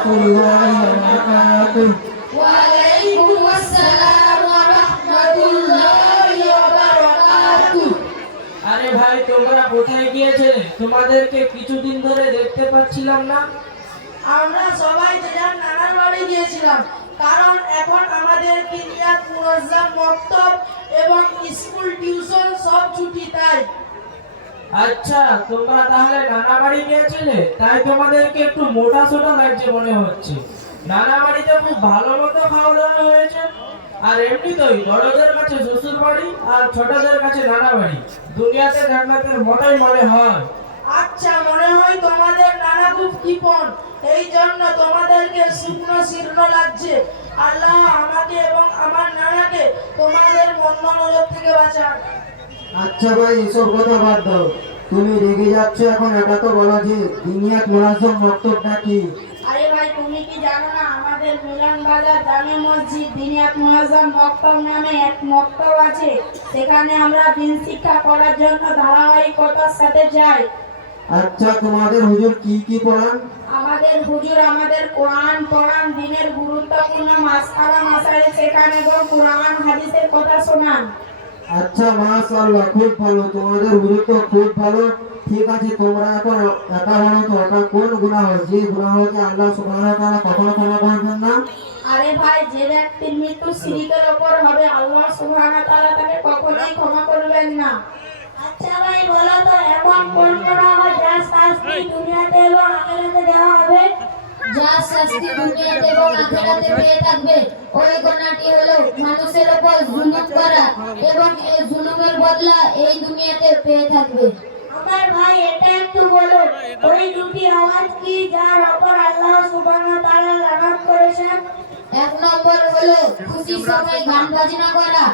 রাহমাতুল্লাহি ওয়া বারাকাতুহু। ওয়া আলাইকুম আসসালাম ওয়া রাহমাতুল্লাহি ওয়া বারাকাতুহু। আরে ভাই, তোমরা কোথায় গিয়েছিলে? তোমাদেরকে কিছুদিন ধরে দেখতে পাচ্ছিলাম না। আমরা সবাই যে যার নানার বাড়ি গিয়েছিলাম, কারণ এখন আমাদের কিনিয়াত মুনাজ্জাম মক্তব এবং স্কুল টিউশন সব ছুটি, তাই। আচ্ছা, তোমরা তাহলে নানা বাড়ি গিয়েছিলে, তাই তোমাদেরকে একটু মোটা সোটা লাগছে মনে হচ্ছে। নানা বাড়িতে খুব ভালো মতো খাওয়া দাওয়া হয়েছে। আর এমনিতেই বড়দের কাছে শ্বশুর বাড়ি আর ছোটদের কাছে নানা বাড়ি দুনিয়াতে জান্নাতের মতোই মনে হয়। আচ্ছা, মনে হয় তোমাদের নানা খুব কৃপণ, এই জন্য তোমাদেরকে শুকনো শীর্ণ লাগছে। আল্লাহ আমাকে এবং আমার নানাকে তোমাদের মন্দ নজর থেকে বাঁচান। আচ্ছা ভাই, এসব কথা বাদ দাও। তুমি রেগে যাচ্ছ এখন, এটা তো বলো যে দিনিয়াত মুনাজ্জাম মক্তবটা কি? আরে ভাই, তুমি কি জানো না আমাদের মিলন বাজার জামে মসজিদ দিনিয়াত মুনাজ্জাম মক্তব নামে এক মক্তব আছে। সেখানে আমরা দিন শিক্ষা করার জন্য ধারাবাহিকতার সাথে যাই। আচ্ছা, তোমাদের হুজুর কি কি পড়ান? আমাদের হুজুর আমাদের কোরআন পড়ান, দিনের গুরুত্বপূর্ণ মাসআলা মাসাইল শেখান এবং কোরআন হাদিসের কথা শোনান। আচ্ছা, মাশাআল্লাহ, খুব ভালো। তোমাদের হুজুর তো খুব ভালো। ঠিক আছে, তোমরা এখন একা বলো তো, এটা কোন গুনাহ, যে গুনাহকে আল্লাহ সুবহানাহু ওয়া তাআলা কখনো ক্ষমা করবেন না? আরে ভাই, যে ব্যক্তির মৃত্যু শিরকের উপর হবে, আল্লাহ সুবহানাহু ওয়া তাআলা তাকে কখনোই ক্ষমা করবেন না। আচ্ছা ভাই, বলো তো এমন কোন গুনাহ যার শাস্তি দুনিয়াতে এবং আখিরাতে দেওয়া হবে? যার শাস্তি দুনিয়াতে এবং আখিরাতে পেয়ে থাকবে, ওই গুনাহটি হলো মানুষের উপর জুলুম করা এবং এই জুলুমের বদলা এই দুনিয়াতে পেয়ে থাকবে। আমার ভাই, এটা একটু বলো, ওই দুটি আওয়াজ কি যার উপর আল্লাহ সুবহানাহু ওয়া তাআলা লানত করেছেন? এক নম্বর হলো খুশির সময় গান বাজনা করা,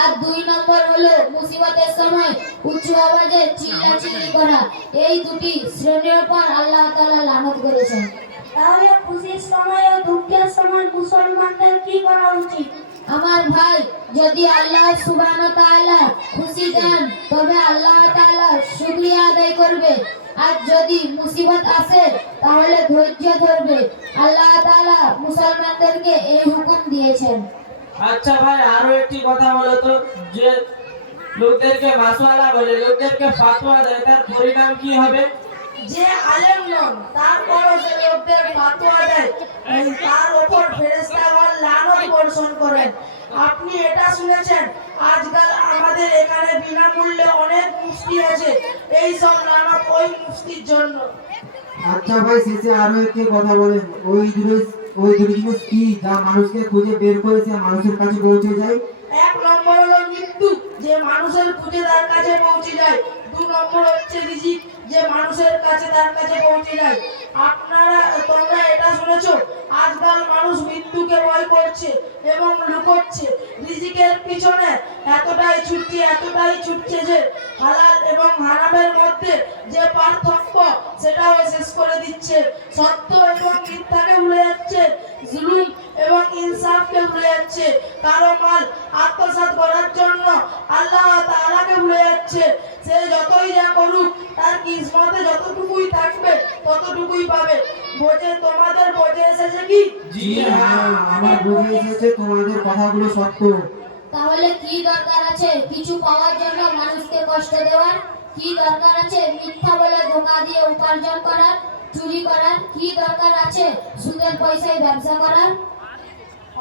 আর দুই নম্বর হলো মুসিবতের সময় উচ্চ আওয়াজে চিল্লাচিল্লি করা। এই দুটি শ্রেণীর উপর আল্লাহ তাআলা লানত করেছেন। তাহলে খুশির সময় ও দুঃখের সময় মুসলমানদের কি করা উচিত? আমার ভাই, যদি আল্লাহ সুবহানাহু ওয়া তাআলা খুশি দেন তবে আল্লাহ তাআলা শুকরিয়া আদায় করবে, আর যদি মুসিবত আসে তাহলে ধৈর্য ধরবে। আল্লাহ তাআলা মুসলমানদেরকে এই হুকুম দিয়েছেন। আচ্ছা ভাই, আরো একটি কথা বলো তো, যে লোকদেরকে মাসওয়ালা বলে, লোকদেরকে ফাতোয়া দেয়, তার পরিণাম কি হবে? যে আলেম নন তারপরও যে লোকদের ফাতোয়া দেয়, তার উপর ফেরেশতাগণ লানত বর্ষণ করেন। আপনি এটা শুনেছেন, আজকাল আমাদের এখানে বিনামূল্যে অনেক মুফতি আছে, এই সব লানত ওই মুফতির জন্য। আচ্ছা ভাই, শেষে আরো একটি কথা বলেন। ওই দুটি জিনিস কি যা মানুষকে খুঁজে বের করেছে মানুষের কাছে পৌঁছে যায়? এক নম্বর হলো মৃত্যু, যে মানুষের খুঁজে তার কাছে পৌঁছে যায়। দু নম্বর হচ্ছে রিজিক, যে মানুষের কাছে তার কাছে পৌঁছে যায়। তোমরা এটা শুনেছো, আজকাল মানুষ মৃত্যুকে ভয় করছে এবং লুকোচ্ছে। রিজিকের পিছনে এতটাই ছুটছে যে হালাল এবং হারামের মধ্যে যে পার্থক্য সেটাও শেষ করে দিচ্ছে। সত্য এবং মিথ্যাকে ভুলে যাচ্ছে, জুলুম এবং ইনসাফকে ভুলে যাচ্ছে। কারো মাল আত্মসাৎ করার জন্য আল্লাহ তাআলাকে ভুলে যাচ্ছে। সে যতই যা করুক, তার কিসমতে যতটুকুই থাকবে ততটুকুই পাবে। তোমাদের বোঝে এসেছে কি? জি হ্যাঁ, আমার বুঝে এসেছে, তোমাদের কথাগুলো সত্য। তাহলে কি দরকার আছে কিছু পাওয়ার জন্য মানুষকে কষ্ট দেওয়ার? কি দরকার আছে মিথ্যা বলে ধোঁকা দিয়ে উপার্জন করার, চুরি করার? কি দরকার আছে সুদের পয়সায় ব্যবসা করার?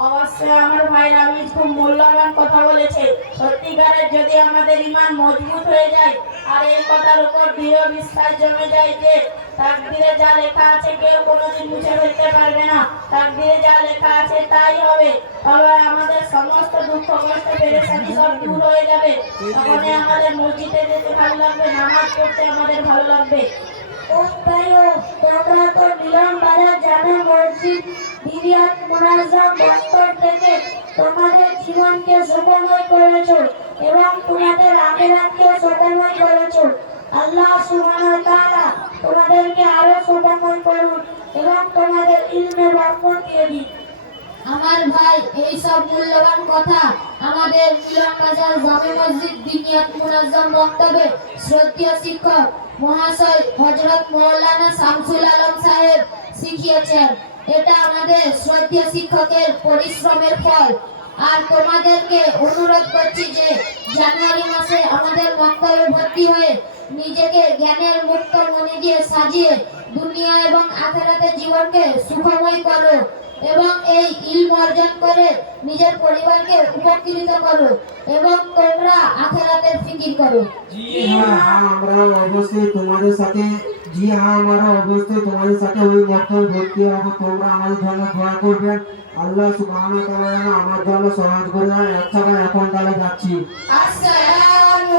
অবশ্যই আমার ভাই রামিজ খুব মূল্যবান কথা বলেছে। সত্যিকারের যদি আমাদের ঈমান মজবুত হয়ে যায় আর এই কথার উপর দৃঢ় বিশ্বাস জমে যায় যে তাকদীরে যা লেখা আছে কেউ কোনোদিন মুছে ফেলতে পারবে না, তাকদীরে যা লেখা আছে তাই হবে, তবে আমাদের সমস্ত দুঃখ কষ্ট পেরেশানি সব দূর হয়ে যাবে। তখনই আমাদের মসজিদে যেতে ভালো লাগবে, নামাজ পড়তে আমাদের ভালো লাগবে। তোমরা তো মিলন বাজার জামে মসজিদ দিনিয়াত মুনাজ্জাম মক্তব থেকে তোমাদের জীবনকে সুখময় করেছো এবং তোমাদের আখিরাতকে সুখময় করেছো। আল্লাহ সুবহানাহু ওয়া তাআলা তোমাদেরকে আরো সুখময় করুন এবং তোমাদের ইলমে বরকত দিয়ে দিন। আমার ভাই, এই সব মূল্যবান কথা আমাদের মিলন বাজার জামে মসজিদ দিনিয়াত মুনাজ্জাম মক্তবে শ্রদ্ধেয় শিক্ষক মহাশয় হযরত মাওলানা শামসুল আলম সাহেব শিখিয়েছেন। এটা আমাদের শ্রদ্ধেয় শিক্ষকের পরিশ্রমের ফল। আর তোমাদেরকে অনুরোধ করছি যে জানুয়ারি মাসে আমাদের মক্তবে ভর্তি হয়ে নিজেকে জ্ঞানের মুক্ত মনে দিয়ে সাজিয়ে দুনিয়া এবং আখিরাতের জীবনকে সুখময় করো এবং এই ইলম অর্জন করে নিজের পরিবারকে উপকৃত করো এবং তোমরা আখিরাতের ফিকির করো। জি হ্যাঁ হ্যাঁ। আমরা অবশ্যই তোমাদের সাথে, জি হ্যাঁ আমরা অবশ্যই তোমাদের সাথে ওই মক্তবে ভর্তি হবো। তোমরা আমাদের জন্য দোয়া করবেন, আল্লাহ সুবহানাহু ওয়া তাআলা যেন আমার জন্য সহজ করে দেন। আচ্ছা ভাই, এখন তাহলে যাচ্ছি। আসসালামু